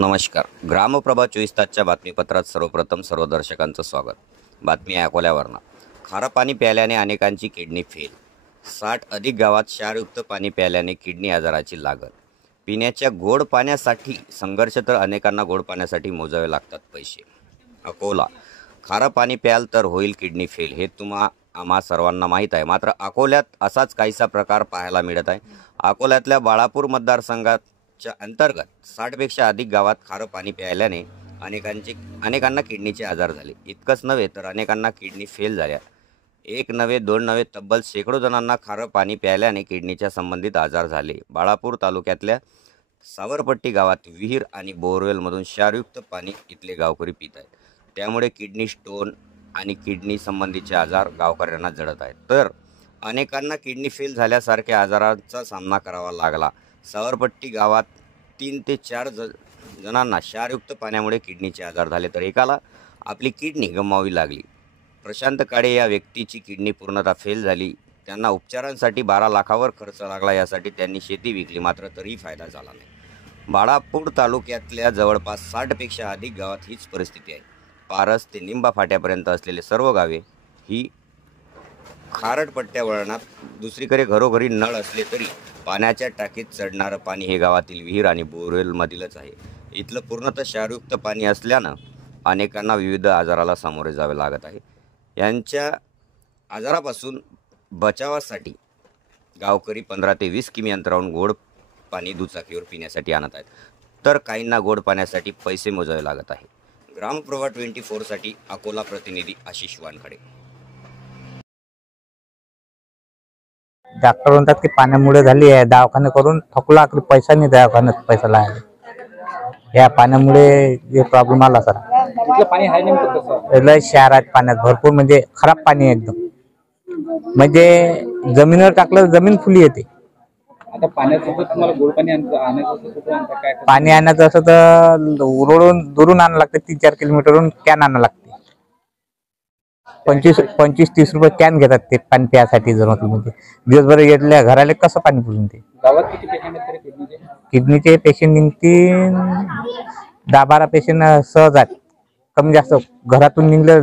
नमस्कार. ग्रामप्रभा 24 तासच्या बातमीपत्रात सर्वप्रथम सर्व दर्शकांचं स्वागत. बातमी आहे अकोल्यावरनं. खारं पाणी प्यायल्याने अनेकांची किडनी फेल. 60 अधिक गावात क्षारयुक्त पाणी प्यायल्याने किडनी आजाराची लागण. पिण्याच्या गोड पाण्यासाठी संघर्ष तर अनेकांना गोड पाण्यासाठी मोजावे लागतात पैसे. अकोला. खारं पाणी प्याल तर होईल किडनी फेल हे आम्हा सर्वांना माहीत आहे. मात्र अकोल्यात असाच काहीसा प्रकार पाहायला मिळत आहे. अकोल्यातल्या बाळापूर मतदारसंघाच्या अंतर्गत 60पेक्षा अधिक गावात खारं पाणी प्यायल्याने अनेकांना किडनीचे आजार झाले. इतकंच नव्हे तर अनेकांना किडनी फेल झाल्या. एक नव्हे दोन नव्हे तब्बल शेकडो जणांना खारं पाणी प्यायल्याने किडनीच्या संबंधित आजार झाले. बाळापूर तालुक्यातल्या सावरपट्टी गावात विहीर आणि बोरवेलमधून क्षारयुक्त पाणी इथले गावकरी पित आहेत. त्यामुळे किडनी स्टोन आणि किडनी संबंधीचे आजार गावकऱ्यांना जडत आहेत. तर अनेकांना किडनी फेल झाल्यासारख्या आजारांचा सामना करावा लागला. सावरपट्टी गावात 3 ते 4 जणांना क्षारयुक्त पाण्यामुळे किडनीचे आजार झाले, तर एकाला आपली किडनी गमवावी लागली. प्रशांत काळे या व्यक्तीची किडनी पूर्णतः फेल झाली. त्यांना उपचारांसाठी 12 लाखावर खर्च लागला. यासाठी त्यांनी शेती विकली, मात्र तरीही फायदा झाला नाही. बाळापूर तालुक्यातल्या जवळपास 60पेक्षा अधिक गावात हीच परिस्थिती आहे. पारस ते निंबा फाट्यापर्यंत असलेले सर्व गावे ही खारटपट्ट्या वळणात. दुसरीकडे घरोघरी नळ असले तरी पाण्याच्या टाकीत चढणारं पाणी हे गावातील विहीर आणि बोरवेलमधीलच आहे. इथलं पूर्णतः क्षारयुक्त पाणी असल्यानं अनेकांना विविध आजाराला सामोरे जावे लागत आहे. यांच्या आजारापासून बचावासाठी गावकरी 15 ते 20 किमी अंतरावरून गोड पाणी दुचाकीवर पिण्यासाठी आणत आहेत, तर काहींना गोड पाण्यासाठी पैसे मोजावे लागत आहे. ग्रामप्रभा 24 साठी अकोला प्रतिनिधी आशिष वानखडे. डॉक्टर म्हणतात की पाण्यामुळे झाली आहे. दवाखाना करून थकला की पैसा नाही, दवाखान्यात पैसा लागला. या पाण्यामुळे हे प्रॉब्लेम आला सर. तिथलं पाणी आहे नेमकं कसं? लय शहरात पाण्यात भरपूर म्हणजे खराब पाणी आहे एकदम. म्हणजे जमिनीवर टाकलं जमीन फुली येते. आता पाण्याचं तुम्हाला गोड पाणी आणायचं असं कुठून आणता काय? पाणी आणायचं असं तर उरळून दुरून आणावं लागतं. 3-4 किलोमीटरवरून कॅन आणावं लागते. 25-30 रुपये कॅन घेतात ते पाणी प्यायसाठी. जर म्हटलं म्हणजे दिवसभर येतल्या घराला कसं पाणी पुरून ते. गावात किती पेशंट आहेत किडनीचे? किडनीचे पेशंट निघतील 10-12 पेशंट सहज आहेत. कमी जास्त घरातून निघलं